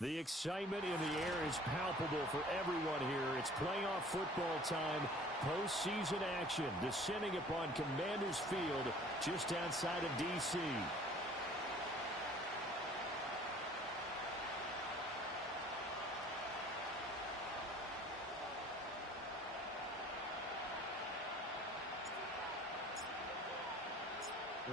The excitement in the air is palpable for everyone here. It's playoff football time, postseason action, descending upon Commanders Field just outside of D.C.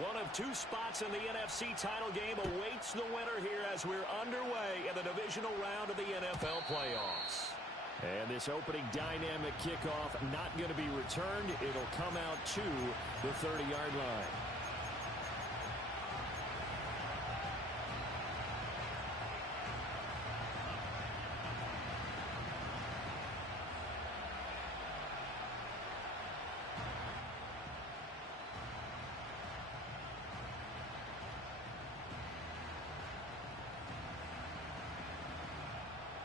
One of two spots in the NFC title game awaits the winner here as we're underway in the divisional round of the NFL playoffs. And this opening dynamic kickoff not going to be returned. It'll come out to the 30-yard line.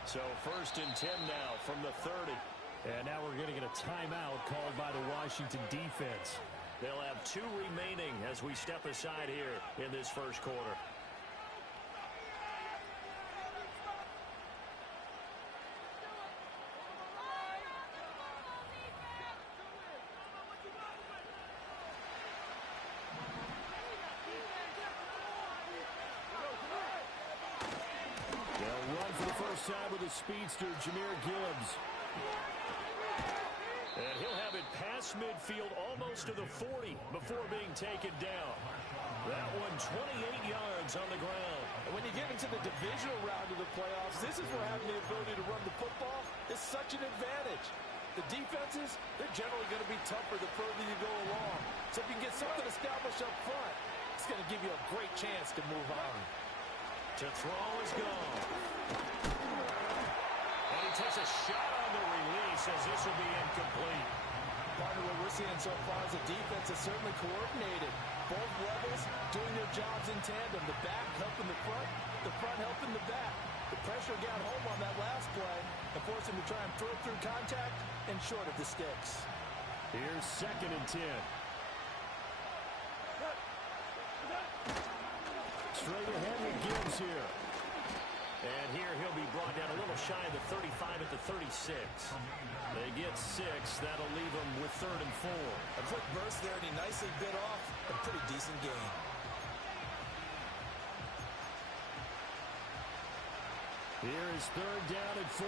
So 1st and 10 now from the 30. And now we're going to get a timeout called by the Washington defense. They'll have 2 remaining as we step aside here in this first quarter. Side with the speedster, Jahmyr Gibbs. And he'll have it past midfield almost to the 40 before being taken down. That one 28 yards on the ground. And when you get into the divisional round of the playoffs, this is where having the ability to run the football is such an advantage. The defenses, they're generally going to be tougher the further you go along. So if you can get something established up front, it's going to give you a great chance to move on. To throw is gone. And he takes a shot on the release as this will be incomplete. Partner, what we're seeing so far is the defense is certainly coordinated. Both levels doing their jobs in tandem. The back helping the front helping the back. The pressure got home on that last play and forced him to try and throw through contact and short of the sticks. Here's 2nd and 10. Straight ahead with Gibbs here. And here he'll be brought down a little shy of the 35 at the 36. They get 6. That'll leave them with 3rd and 4. A quick burst there, and he nicely bit off a pretty decent gain. Here is 3rd down and 4.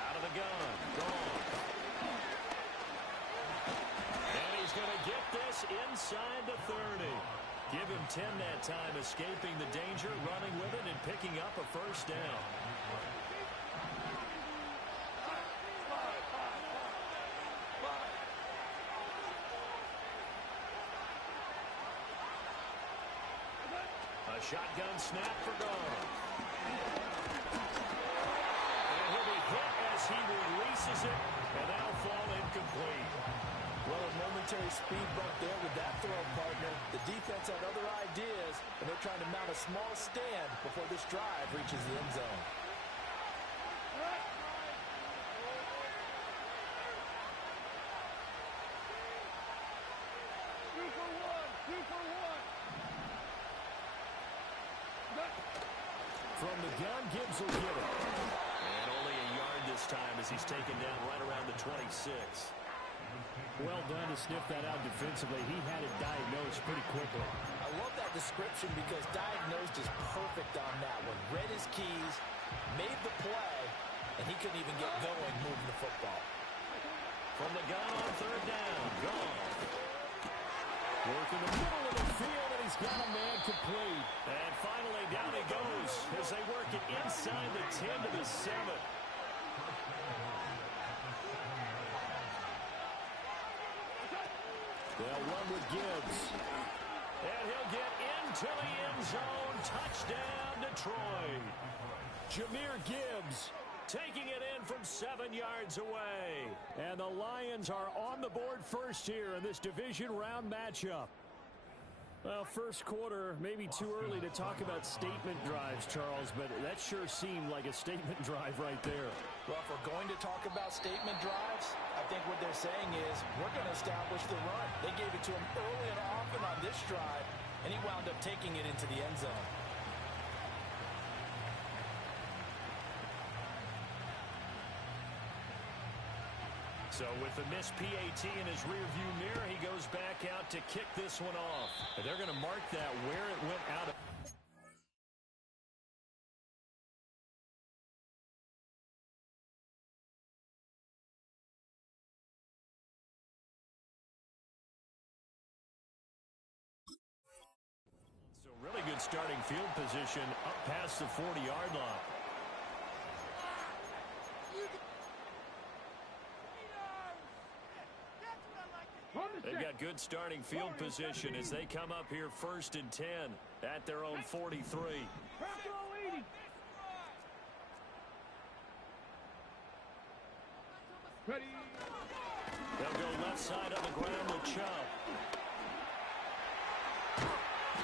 Out of the gun. Gone. And he's going to get this inside the 30. Give him 10 that time, escaping the danger, running with it, and picking up a 1st down. A shotgun snap for Gone. And he'll be hit as he releases it, and that'll fall incomplete. Well, a momentary speed bump there with that throw, partner. The defense had other ideas, and they're trying to mount a small stand before this drive reaches the end zone. From the gun, Gibbs will get it. And only a yard this time as he's taken down right around the 26. Well done to sniff that out defensively. He had it diagnosed pretty quickly. I love that description because diagnosed is perfect on that one. Read his keys, made the play, and he couldn't even get going moving the football. From the gun on 3rd down. Gone. Working the middle of the field, and he's got a man complete. And finally, down he goes as they work it inside the 10 to the 7. They'll run with Gibbs. And he'll get into the end zone. Touchdown, Detroit. Jahmyr Gibbs taking it in from 7 yards away. And the Lions are on the board first here in this division round matchup. Well, first quarter, maybe too early to talk about statement drives, Charles, but that sure seemed like a statement drive right there. Well, if we're going to talk about statement drives, I think what they're saying is we're going to establish the run. They gave it to him early and often on this drive, and he wound up taking it into the end zone. So with the missed PAT in his rearview mirror, he goes back out to kick this one off. And they're going to mark that where it went out of. So really good starting field position up past the 40-yard line. They've got good starting field position as they come up here 1st and 10 at their own 43. Ready. They'll go left side on the ground with Chubb.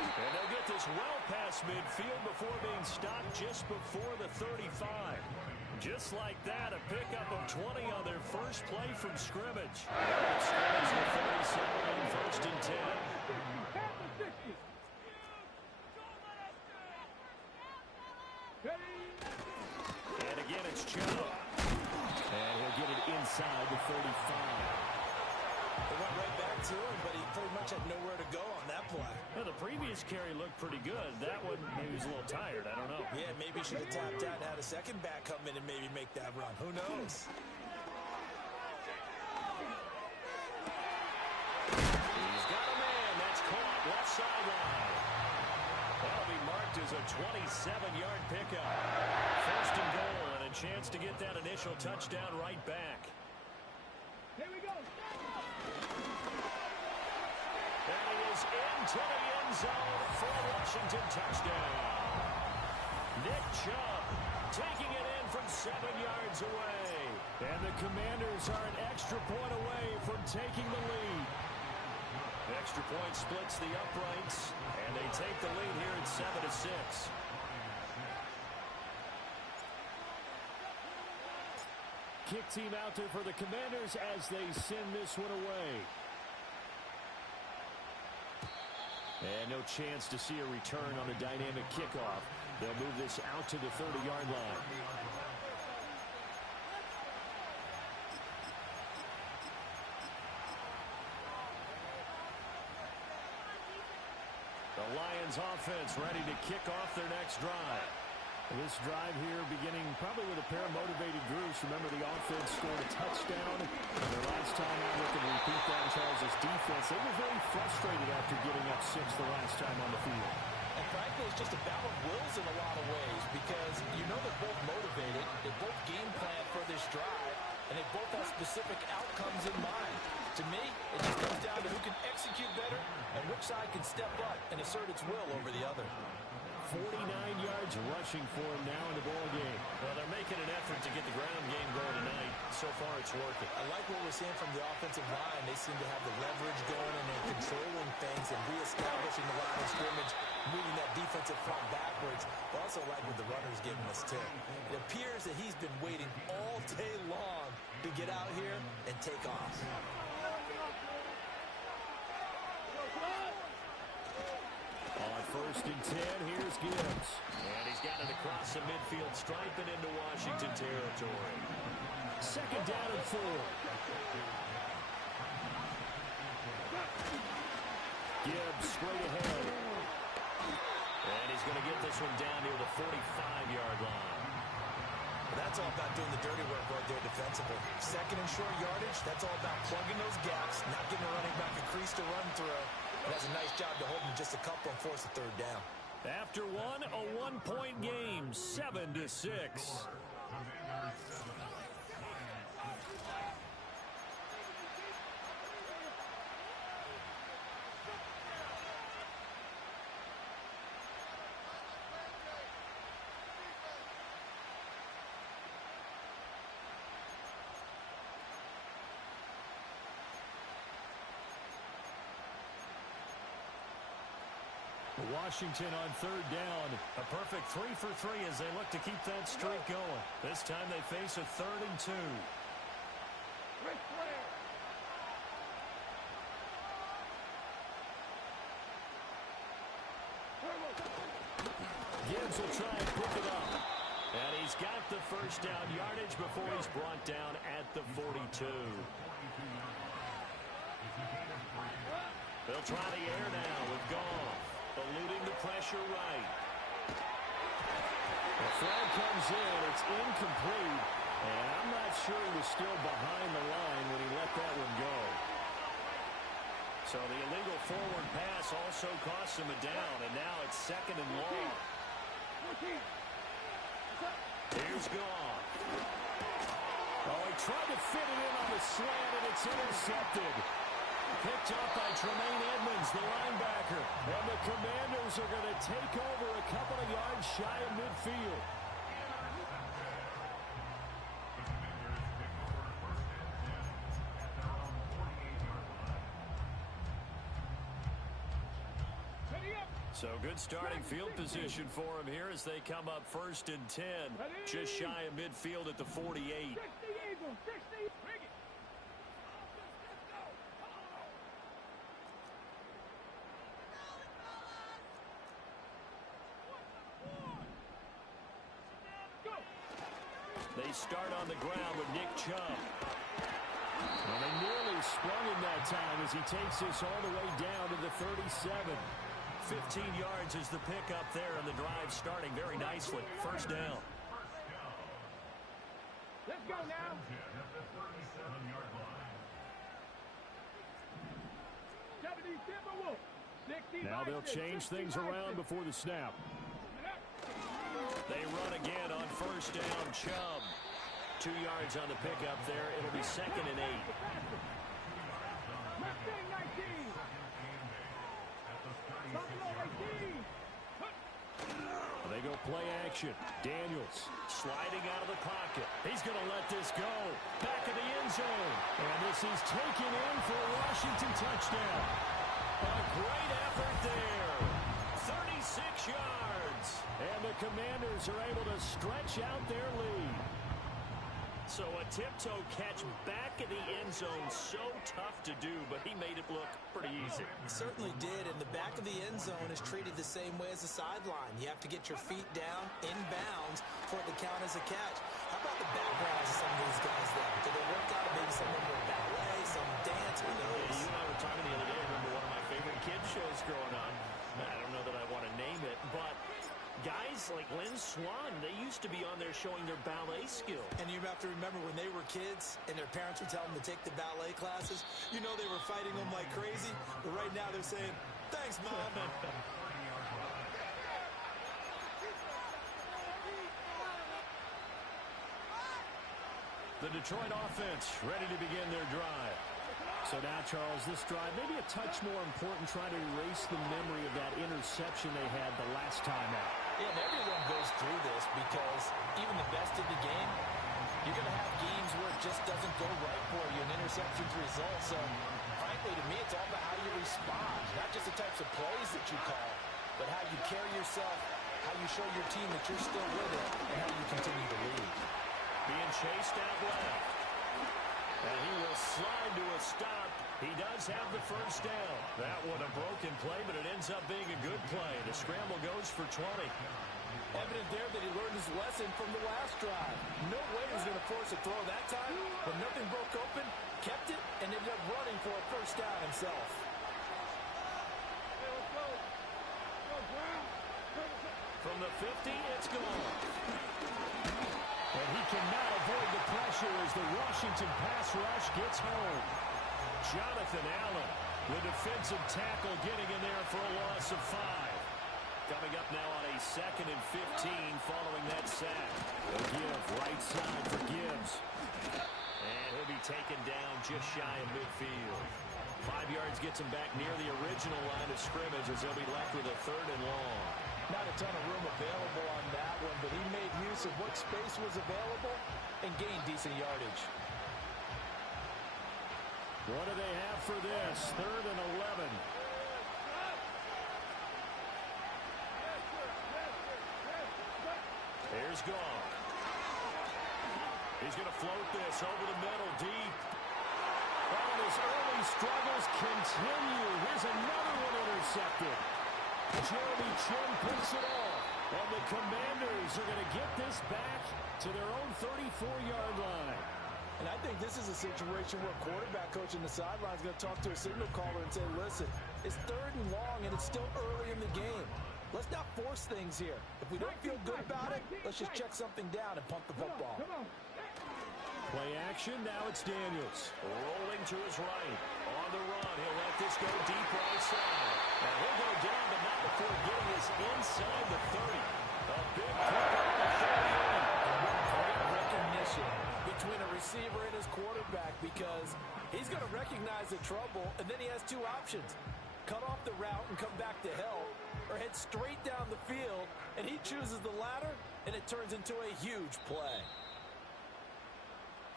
And they'll get this well past midfield before being stopped just before the 35. Just like that, a pickup of 20 on their first play from scrimmage. Scrimmage with 37 on 1st and 10. And again, it's Chubb. And he'll get it inside the 35. They went right back to him, but he pretty much had nowhere to go on that play. Well, the previous carry looked pretty good. That one, maybe he was a little tired. I don't know. Yeah, maybe he should have tapped out and had a second back come in and maybe make that run. Who knows? He's got a man. That's caught left sideline. That'll be marked as a 27-yard pickup. 1st and goal and a chance to get that initial touchdown right back. Here we go. And he is into the end zone for a Washington touchdown. Nick Chubb taking it in from 7 yards away. And the Commanders are an extra point away from taking the lead. The extra point splits the uprights, and they take the lead here at 7-6. Kick team out there for the Commanders as they send this one away. And no chance to see a return on the dynamic kickoff. They'll move this out to the 30-yard line. The Lions offense ready to kick off their next drive. This drive here beginning probably with a pair of motivated groups. Remember, the offense scored a touchdown. And their last time out looking to repeat that in Charles' defense. They were very frustrated after giving up 6 the last time on the field. And frankly, it's just a battle of wills in a lot of ways because you know they're both motivated. They both game plan for this drive. And they both have specific outcomes in mind. To me, it just comes down to who can execute better and which side can step up and assert its will over the other. 49 yards rushing for him now in the ball game. Well, they're making an effort to get the ground game going tonight. So far, it's working. I like what we're seeing from the offensive line. They seem to have the leverage going and they're controlling things and reestablishing the line of scrimmage, moving that defensive front backwards. I also like what the runner's giving us, too. It appears that he's been waiting all day long to get out here and take off. On 1st and 10, here's Gibbs. And he's got it across the midfield stripe and into Washington territory. 2nd down and 4. Gibbs straight ahead. And he's going to get this one down near the 45-yard line. That's all about doing the dirty work right there defensively. 2nd and short yardage, that's all about plugging those gaps, not giving a running back a crease to run through. It has a nice job to hold him just a couple and force a 3rd down. After one, a 1-point game, 7-6. Washington on 3rd down. A perfect 3 for 3 as they look to keep that streak going. This time they face a 3rd and 2. Gibbs will try and pick it up. And he's got the first down yardage before he's brought down at the 42. They'll try the air now with Goff, eluding the pressure right. The flag comes in. It's incomplete. And I'm not sure he was still behind the line when he let that one go. So the illegal forward pass also costs him a down. And now it's second and long. Here's Goff. Oh, he tried to fit it in on the slant, and it's intercepted. Picked up by Tremaine Edmonds, the linebacker. And the Commanders are going to take over a couple of yards shy of midfield. So good starting field position for him here as they come up 1st and 10. Just shy of midfield at the 48. They start on the ground with Nick Chubb. Well, they nearly sprung him that time as he takes this all the way down to the 37. 15 yards is the pickup there, and the drive starting very nicely. First down. Let's go now. Now they'll change things around before the snap. They run again on first down. Chubb. 2 yards on the pickup there. It'll be 2nd and 8. They go play action. Daniels sliding out of the pocket. He's going to let this go. Back of the end zone. And this is taken in for a Washington touchdown. A great effort there. 36 yards. And the Commanders are able to stretch out their lead. So a tiptoe catch back in the end zone, so tough to do, but he made it look pretty easy. Certainly did, and the back of the end zone is treated the same way as the sideline. You have to get your feet down, in bounds, for it to count as a catch. How about the backgrounds of some of these guys, though? Did they work out? Maybe some of them were ballet, some dance, who knows? Yeah, you and I were talking the other day. I remember one of my favorite kids shows growing up. I don't know that I want to name it, but guys like Lynn Swan, they used to be on there showing their ballet skill. And you have to remember when they were kids and their parents would tell them to take the ballet classes, you know they were fighting them like crazy. But right now they're saying, thanks, Mom. The Detroit offense ready to begin their drive. So now, Charles, this drive maybe a touch more important, trying to erase the memory of that interception they had the last time out. Yeah, and everyone goes through this because even the best in the game, you're going to have games where it just doesn't go right for you, and interceptions result. So, frankly, to me, it's all about how you respond, not just the types of plays that you call, but how you carry yourself, how you show your team that you're still with it, and how you continue to lead. Being chased out left. And he will slide to a stop. He does have the first down. That one a broken play, but it ends up being a good play. The scramble goes for 20. Evident there that he learned his lesson from the last drive. No way he was going to force a throw that time, but nothing broke open, kept it, and ended up running for a first down himself. From the 50, it's gone. And he cannot avoid the pressure as the Washington pass rush gets home. Jonathan Allen, the defensive tackle, getting in there for a loss of 5. Coming up now on a 2nd and 15 following that sack. A give right side for Gibbs. And he'll be taken down just shy of midfield. 5 yards gets him back near the original line of scrimmage as they'll be left with a 3rd and long. Not a ton of room available on that one, but he made use of what space was available and gained decent yardage. What do they have for this? 3rd and 11. Here's Goff. He's going to float this over the middle, deep. Oh, his early struggles continue. Here's another one intercepted. Jeremy Chin picks it off. And the Commanders are going to get this back to their own 34-yard line. And I think this is a situation where quarterback coach in the sideline is going to talk to a signal caller and say, listen, it's 3rd and long and it's still early in the game. Let's not force things here. If we don't feel good about it, let's just check something down and punt the football. Play action, now it's Daniels. Rolling to his right. On the run, he'll let this go deep right side. And he'll go down, but not before getting this inside the 30. A big pickup at 38. Great recognition between a receiver and his quarterback, because he's going to recognize the trouble, and then he has 2 options. Cut off the route and come back to help, or head straight down the field, and he chooses the latter, and it turns into a huge play.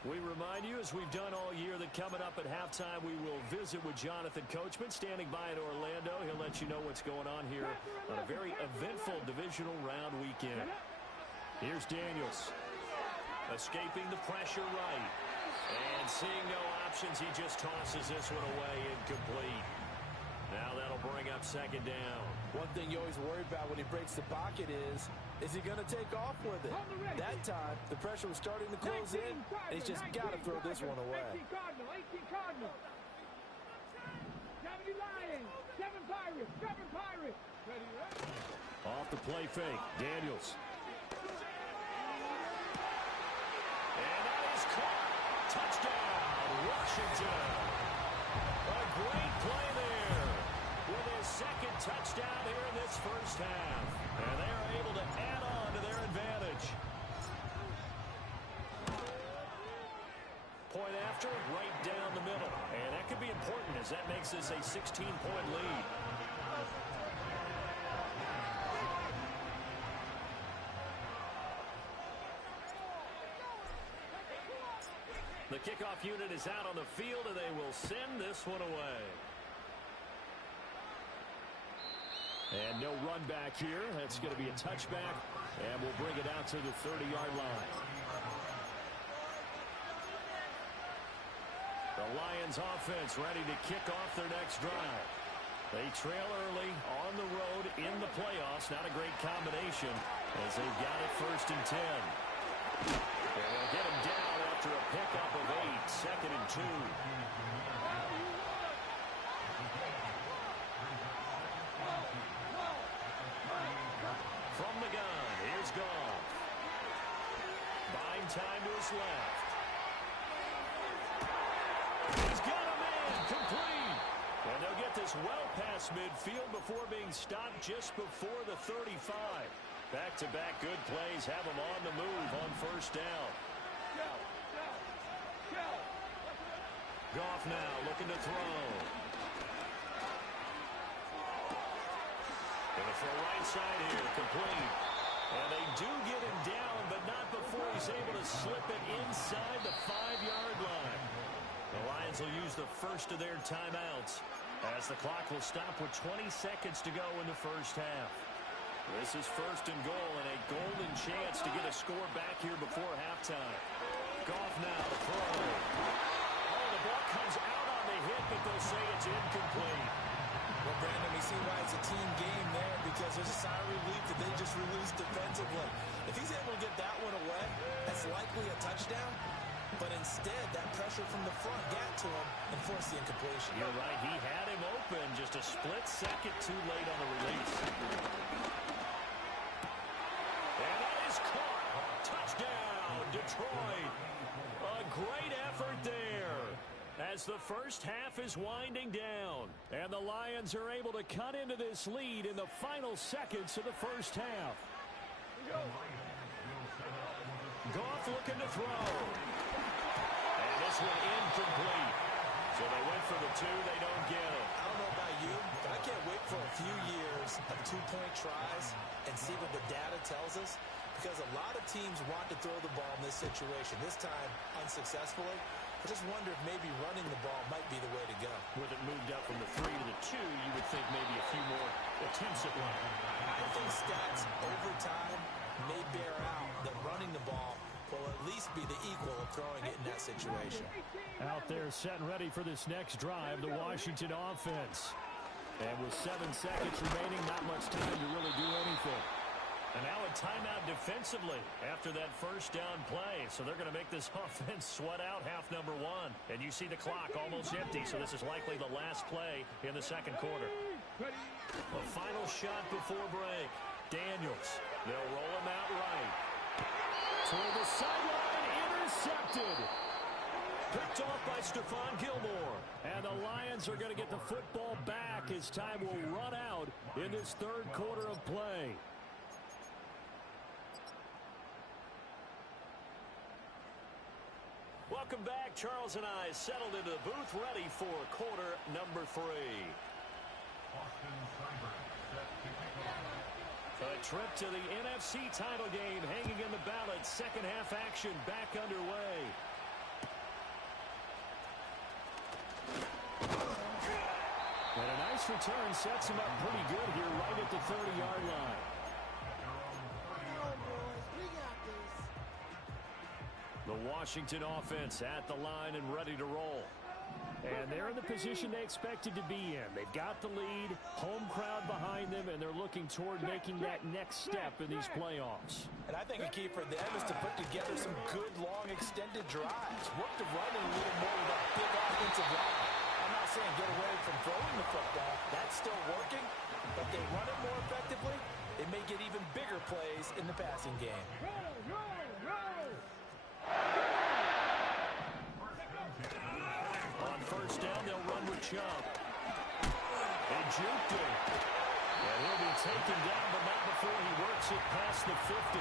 We remind you, as we've done all year, that coming up at halftime, we will visit with Jonathan Coachman, standing by in Orlando. He'll let you know what's going on here on a very eventful divisional round weekend. Here's Daniels, escaping the pressure right. And seeing no options, he just tosses this one away, incomplete. Now that'll bring up 2nd down. One thing you always worry about when he breaks the pocket is he going to take off with it? That time, the pressure was starting to close in, and he's just got to throw this one away. 18 Cardinal. 70 Lions. 7 Pirates. 7 Pirates. Ready, right? Off the play fake, Daniels. And that is caught. Touchdown, Washington. A great play there with his 2nd touchdown here in this first half. And they are able to add on to their advantage. Point after, right down the middle. And that could be important, as that makes this a 16-point lead. The kickoff unit is out on the field, and they will send this one away. And no run back here. That's going to be a touchback, and we'll bring it out to the 30-yard line. The Lions offense ready to kick off their next drive. They trail early on the road in the playoffs. Not a great combination as they've got it 1st and 10. And they'll get him down after a pickup of 8, 2nd and 2. From the gun, here's Goff. Buying time to his left. He's got a man, complete. And they'll get this well past midfield before being stopped just before the 35. Back-to-back good plays have him on the move on 1st down. Goff now looking to throw. Gonna throw right side here, complete. And they do get him down, but not before he's able to slip it inside the 5-yard line. The Lions will use the first of their timeouts as the clock will stop with 20 seconds to go in the first half. This is 1st and goal and a golden chance to get a score back here before halftime. Goff now to throw. Oh, the ball comes out on the hit, but they'll say it's incomplete. Well, Brandon, we see why it's a team game there, because there's a sigh of relief that they just released defensively. If he's able to get that one away, that's likely a touchdown. But instead, that pressure from the front got to him and forced the incompletion. You're right. He had him open, just a split second too late on the release. And that is caught. Touchdown, Detroit. A great effort there as the first half is winding down. And the Lions are able to cut into this lead in the final seconds of the first half. Goff looking to throw. And this one incomplete. So they went for the 2, they don't get it. I don't know about you, but I can't wait for a few years of 2-point tries and see what the data tells us, because a lot of teams want to throw the ball in this situation, this time unsuccessfully. I just wonder if maybe running the ball might be the way to go. With it moved up from the 3 to the 2, you would think maybe a few more attempts at running. I think stats over time may bear out that running the ball will at least be the equal of throwing it in that situation. Out there set and ready for this next drive, the Washington offense. And with 7 seconds remaining, not much time to really do anything. And now a timeout defensively after that first down play. So they're going to make this offense sweat out half number one. And you see the clock almost empty, so this is likely the last play in the second quarter. A final shot before break. Daniels. They'll roll him out right. Toward the sideline, intercepted. Picked off by Stephon Gilmore. And the Lions are going to get the football back as time will run out in this third quarter of play. Welcome back. Charles and I settled into the booth ready for quarter number 3. A trip to the NFC title game hanging in the balance. Second half action back underway. And a nice return sets him up pretty good here right at the 30-yard line. The Washington offense at the line and ready to roll. And they're in the position they expected to be in. They've got the lead, home crowd behind them, and they're looking toward making that next step in these playoffs. And I think a key for them is to put together some good, long, extended drives. Work the running a little more with that big offensive line. I'm not saying get away from throwing the football. That's still working. But they run it more effectively, they may get even bigger plays in the passing game. On first down, they'll run with Chubb. They juked him. And he'll be taken down, but not before he works it past the 50.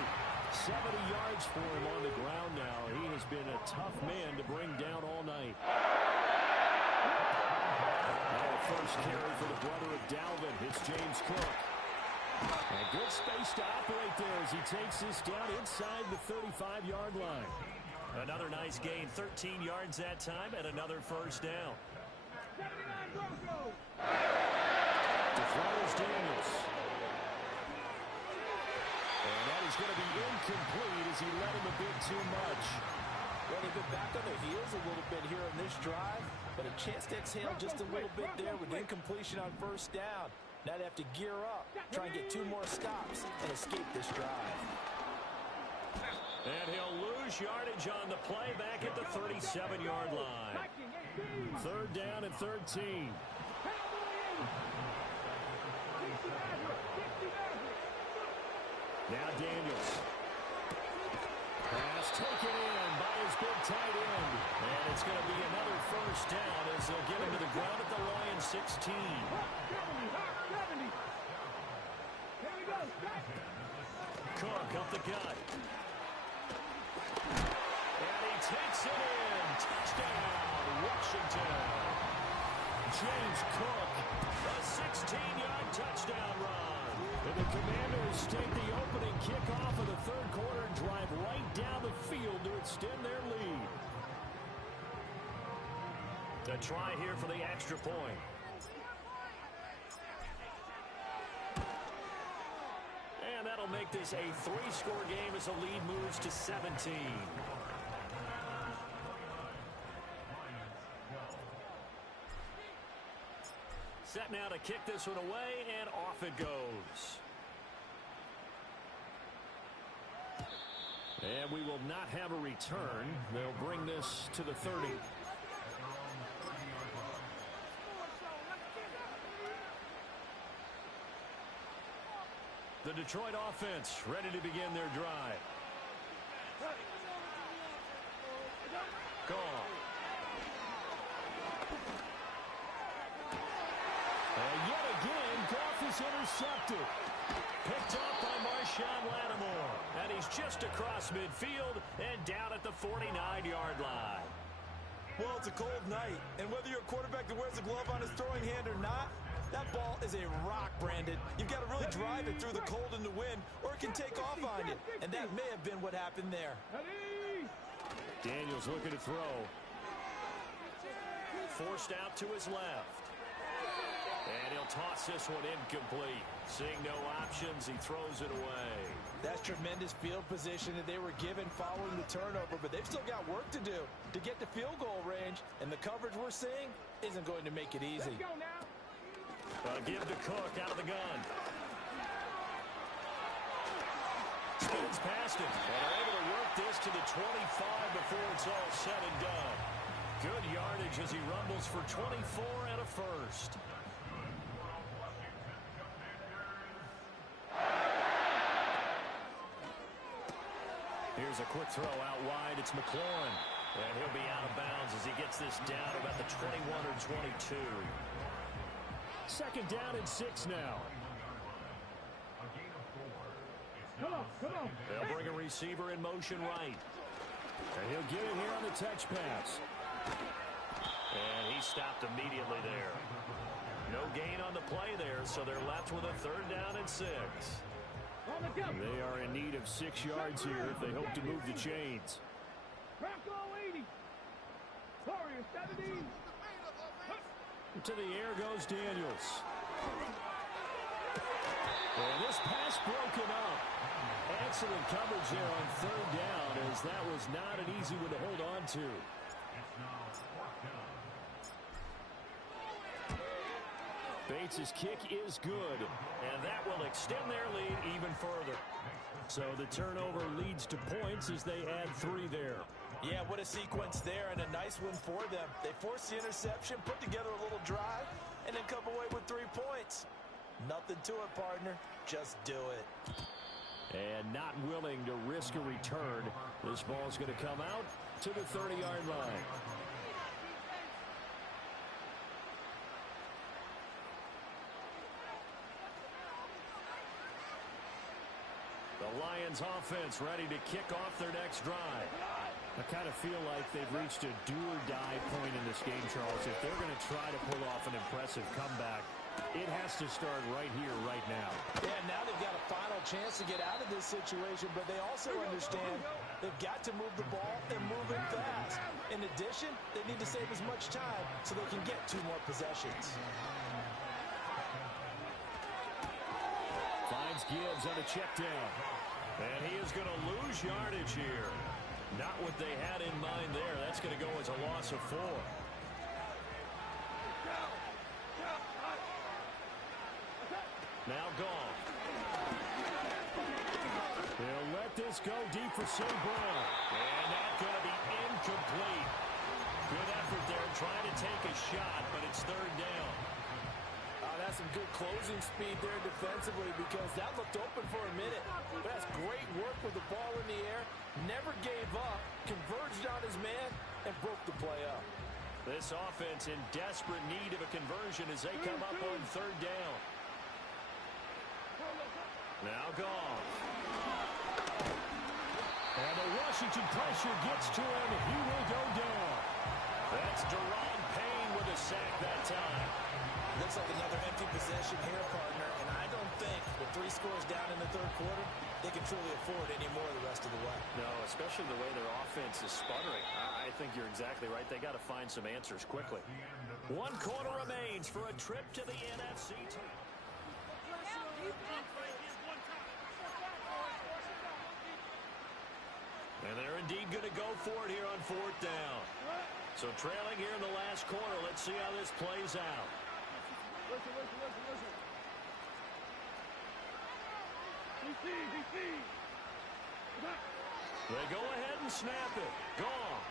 70 yards for him on the ground now. He has been a tough man to bring down all night. Now a first carry for the brother of Dalvin. It's James Cook. And good space to operate there as he takes this down inside the 35-yard line. Another nice gain, 13 yards that time, and another first down. To throw is Daniels. And that is going to be incomplete as he led him a bit too much. Well, they've been back on their heels a little bit here in this drive, but a chance to exhale just a little bit there with incompletion on first down. Now they have to gear up, try and get 2 more stops, and escape this drive. And he'll lose yardage on the play back at the 37-yard line. Third down and 13. Now Daniels. Pass taken in by his big tight end. And it's going to be another first down as they'll get him to the ground at the Lions 16. Cook up the gut. And he takes it in. Touchdown, Washington. James Cook, a 16-yard touchdown run. And the Commanders take the opening kickoff of the third quarter and drive right down the field to extend their lead. A try here for the extra point. And that'll make this a 3-score game as the lead moves to 17. Set now to kick this one away, and off it goes. And we will not have a return. They'll bring this to the 30. The Detroit offense ready to begin their drive. Gone. And yet again, Goff is intercepted. Picked off by Marshawn Lattimore. And he's just across midfield and down at the 49-yard line. Well, it's a cold night, and whether you're a quarterback that wears a glove on his throwing hand or not, that ball is a rock, Brandon. You've got to really drive it through the cold and the wind, or it can take off on you. And that may have been what happened there. Daniels looking to throw. Forced out to his left. And he'll toss this one incomplete. Seeing no options, he throws it away. That's tremendous field position that they were given following the turnover, but they've still got work to do to get to field goal range, and the coverage we're seeing isn't going to make it easy. Let's go now. Give to Cook out of the gun. Spins past him. And are able to work this to the 25 before it's all said and done. Good yardage as he rumbles for 24 and a first. Here's a quick throw out wide. It's McLaurin. And he'll be out of bounds as he gets this down about the 21 or 22. Second down and 6 now. Come on, come on. They'll bring a receiver in motion right. And he'll get it here on the touch pass. And he stopped immediately there. No gain on the play there, so they're left with a third down and 6. They are in need of 6 yards here if they hope to move the chains. Bronco 80. Warrior 70. To the air goes Daniels. And this pass broken up. Excellent coverage there on third down, as that was not an easy one to hold on to. Bates' kick is good, and that will extend their lead even further. So the turnover leads to points as they add 3 there. Yeah, what a sequence there, and a nice one for them. They forced the interception, put together a little drive, and then come away with 3 points. Nothing to it, partner. Just do it. And not willing to risk a return. This ball's going to come out to the 30-yard line. The Lions offense ready to kick off their next drive. I kind of feel like they've reached a do-or-die point in this game, Charles. If they're going to try to pull off an impressive comeback, it has to start right here, right now. Yeah, now they've got a final chance to get out of this situation, but they also understand they've got to move the ball and move it fast. In addition, they need to save as much time so they can get 2 more possessions. Finds Gibbs on a check down. And he is going to lose yardage here. Not what they had in mind there. That's going to go as a loss of 4. Now gone. They'll let this go deep for St. Brown. And that's going to be incomplete. Good effort there trying to take a shot, but it's third down. That's some good closing speed there defensively, because that looked open for a minute. But that's great work with the ball in the air. Never gave up, converged on his man, and broke the play up. This offense in desperate need of a conversion as they come up on third down. Now gone. And the Washington pressure gets to him. He will go down. That's Deron Payne with a sack that time. Looks like another empty possession here, partner, and I don't think with 3 scores down in the third quarter, they can truly afford any more the rest of the way. No, especially the way their offense is sputtering. I think you're exactly right. They got to find some answers quickly. 1 quarter remains for a trip to the NFC. And they're indeed going to go for it here on 4th down. So trailing here in the last quarter. Let's see how this plays out. Listen. They go ahead and snap it. Goff.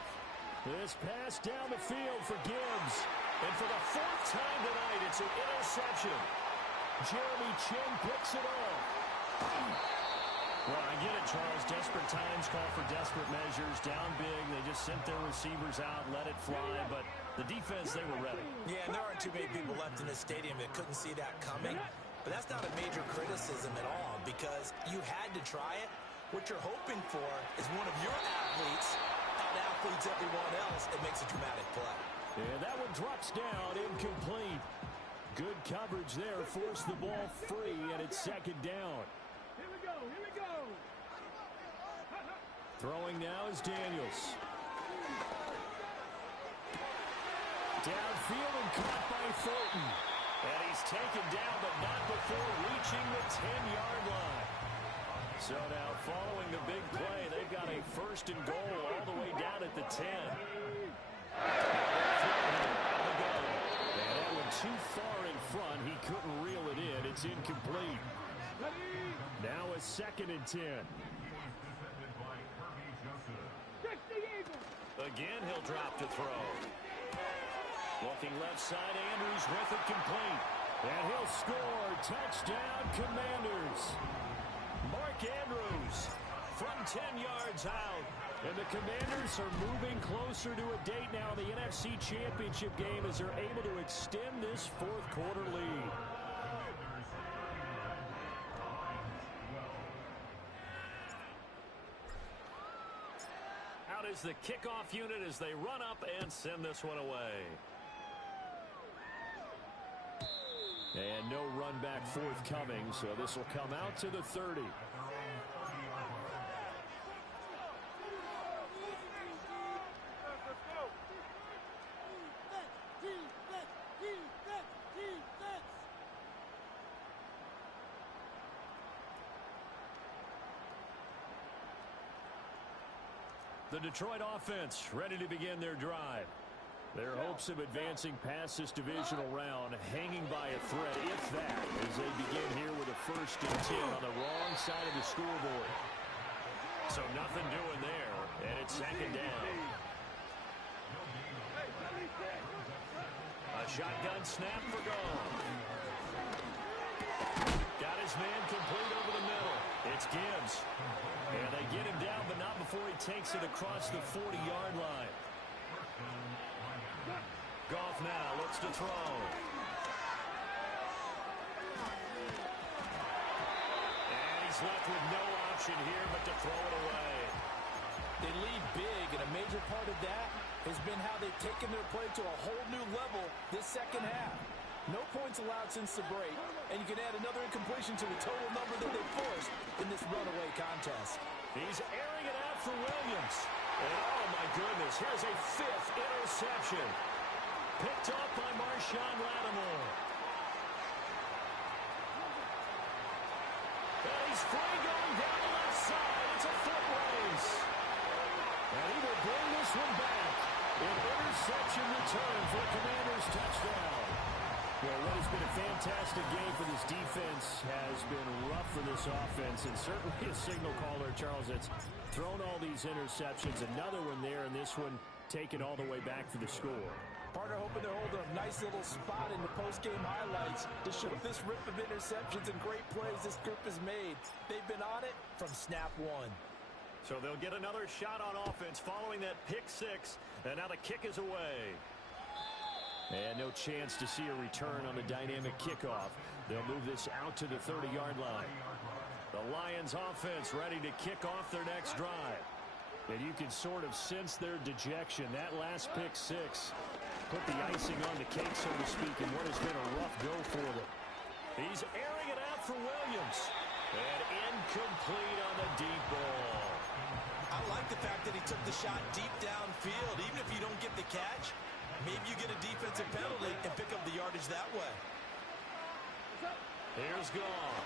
This pass down the field for Gibbs. And for the 4th time tonight, it's an interception. Jeremy Chinn picks it off. Well, I get it, Charles. Desperate times call for desperate measures. Down big, they just sent their receivers out, let it fly. But the defense, they were ready. Yeah, and there aren't too many people left in this stadium that couldn't see that coming. But that's not a major criticism at all, because you had to try it. What you're hoping for is one of your athletes out-athletes everyone else and makes a dramatic play. And that one drops down, incomplete. Good coverage there, forced the ball free, and it's second down. Here we go. Throwing now is Daniels. Downfield and caught by Fulton. And he's taken down, but not before reaching the 10-yard line. So now, following the big play, they've got a 1st and goal all the way down at the 10. And that one too far in front. He couldn't reel it in. It's incomplete. Now a 2nd and 10. Again, he'll drop to throw. Looking left side, Andrews with it complete. And he'll score. Touchdown, Commanders. Mark Andrews from 10 yards out. And the Commanders are moving closer to a date now in the NFC Championship game as they're able to extend this fourth quarter lead. Out is the kickoff unit as they run up and send this one away. And no run back forthcoming, so this will come out to the 30. The Detroit offense ready to begin their drive. Their hopes of advancing past this divisional round hanging by a thread, if that, as they begin here with a 1st and 10 on the wrong side of the scoreboard. So nothing doing there, and it's 2nd down. A shotgun snap for Goff. Got his man complete over the middle. It's Gibbs. And they get him down, but not before he takes it across the 40-yard line. Goff now looks to throw. And he's left with no option here but to throw it away. They lead big, and a major part of that has been how they've taken their play to a whole new level this second half. No points allowed since the break, and you can add another incompletion to the total number that they forced in this runaway contest. He's airing it out for Williams. And oh my goodness, here's a 5th interception. Picked off by Marshawn Lattimore. And he's free going down the left side. It's a foot race. And he will bring this one back. An interception return for the Commanders' touchdown. Well, what has been a fantastic game for this defense has been rough for this offense, and certainly a signal caller, Charles, that's thrown all these interceptions. Another one there, and this one taken all the way back for the score. Partner hoping they're holding a nice little spot in the post-game highlights to show this rip of interceptions and great plays this group has made. They've been on it from snap one. So they'll get another shot on offense following that pick 6, and now the kick is away. And no chance to see a return on the dynamic kickoff. They'll move this out to the 30-yard line. The Lions offense ready to kick off their next drive. And you can sort of sense their dejection. That last pick 6 put the icing on the cake, so to speak, in what has been a rough go for them. He's airing it out for Williams. And incomplete on the deep ball. I like the fact that he took the shot deep downfield. Even if you don't get the catch, maybe you get a defensive penalty and pick up the yardage that way. Here's Goff.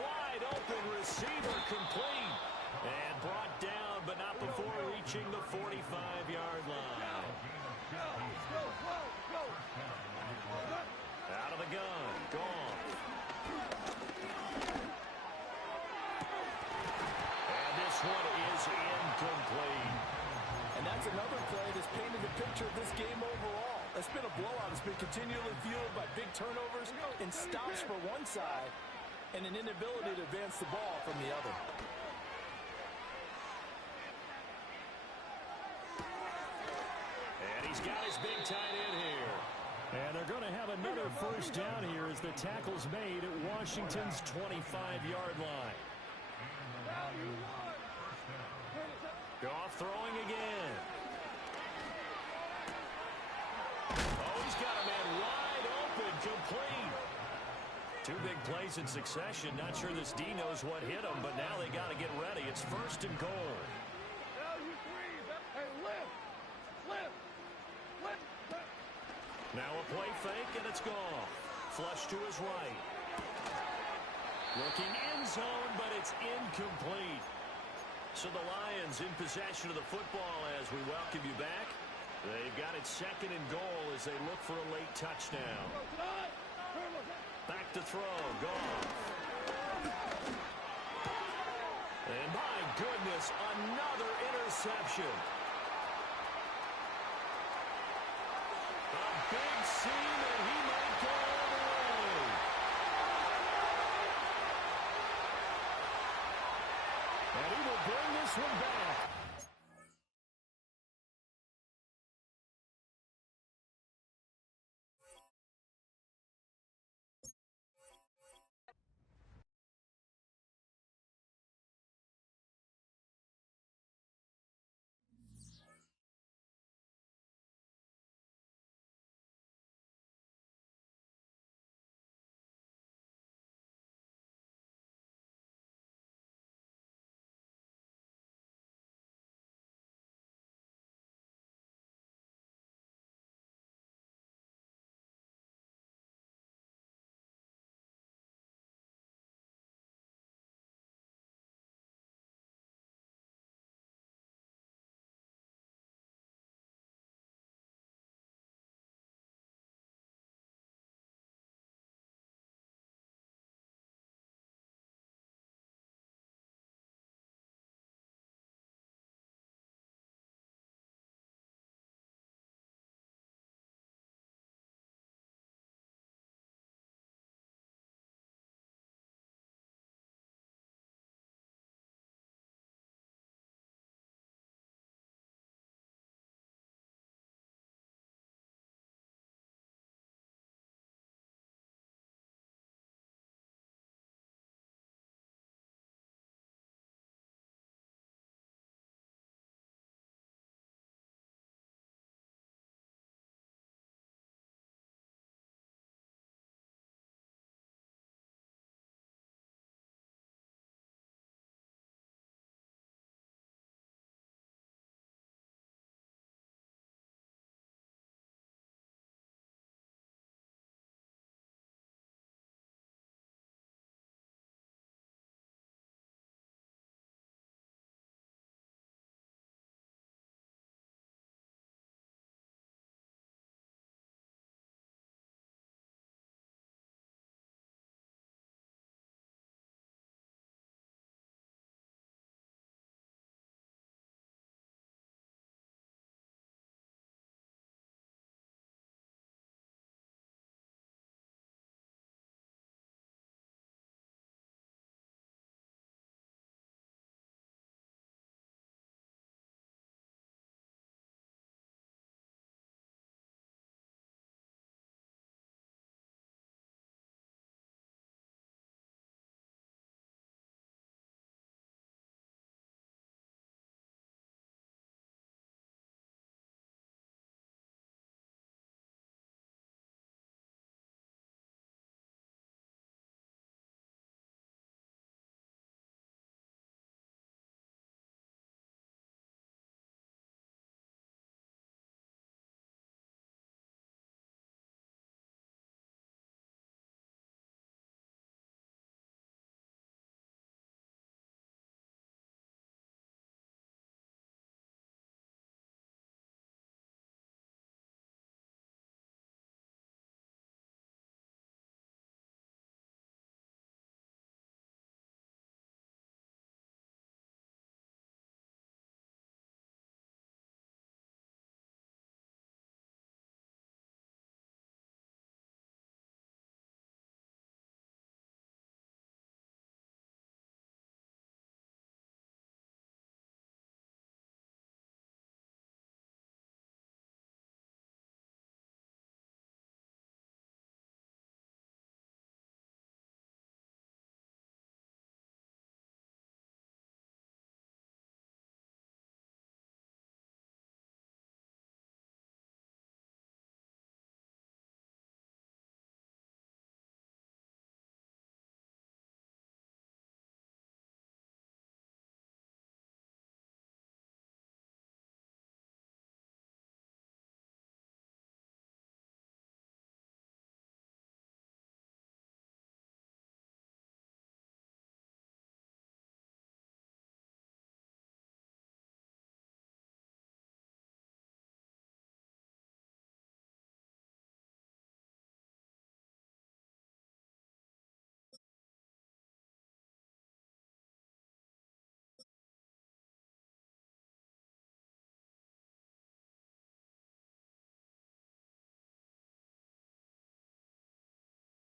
Wide open receiver complete. And brought down, but not before reaching the 45-yard line. Out of the gun. Goff. And this one is incomplete. And that's another play that's painted the picture of this game overall. It's been a blowout. It's been continually fueled by big turnovers and stops for one side and an inability to advance the ball from the other. And he's got his big tight end here. And they're going to have another 1st down here as the tackle's made at Washington's 25-yard line. Goff throwing again. Oh, he's got a man wide open, complete. 2 big plays in succession. Not sure this D knows what hit him, but now they got to get ready. It's 1st and goal. Now a play fake, and it's Goff. Flush to his right. Looking end zone, but it's incomplete. So the Lions in possession of the football as we welcome you back. They've got it 2nd and goal as they look for a late touchdown. Back to throw. Goff. And by Davis, another interception. A big seam, and he might go all the way. And he will bring this one back.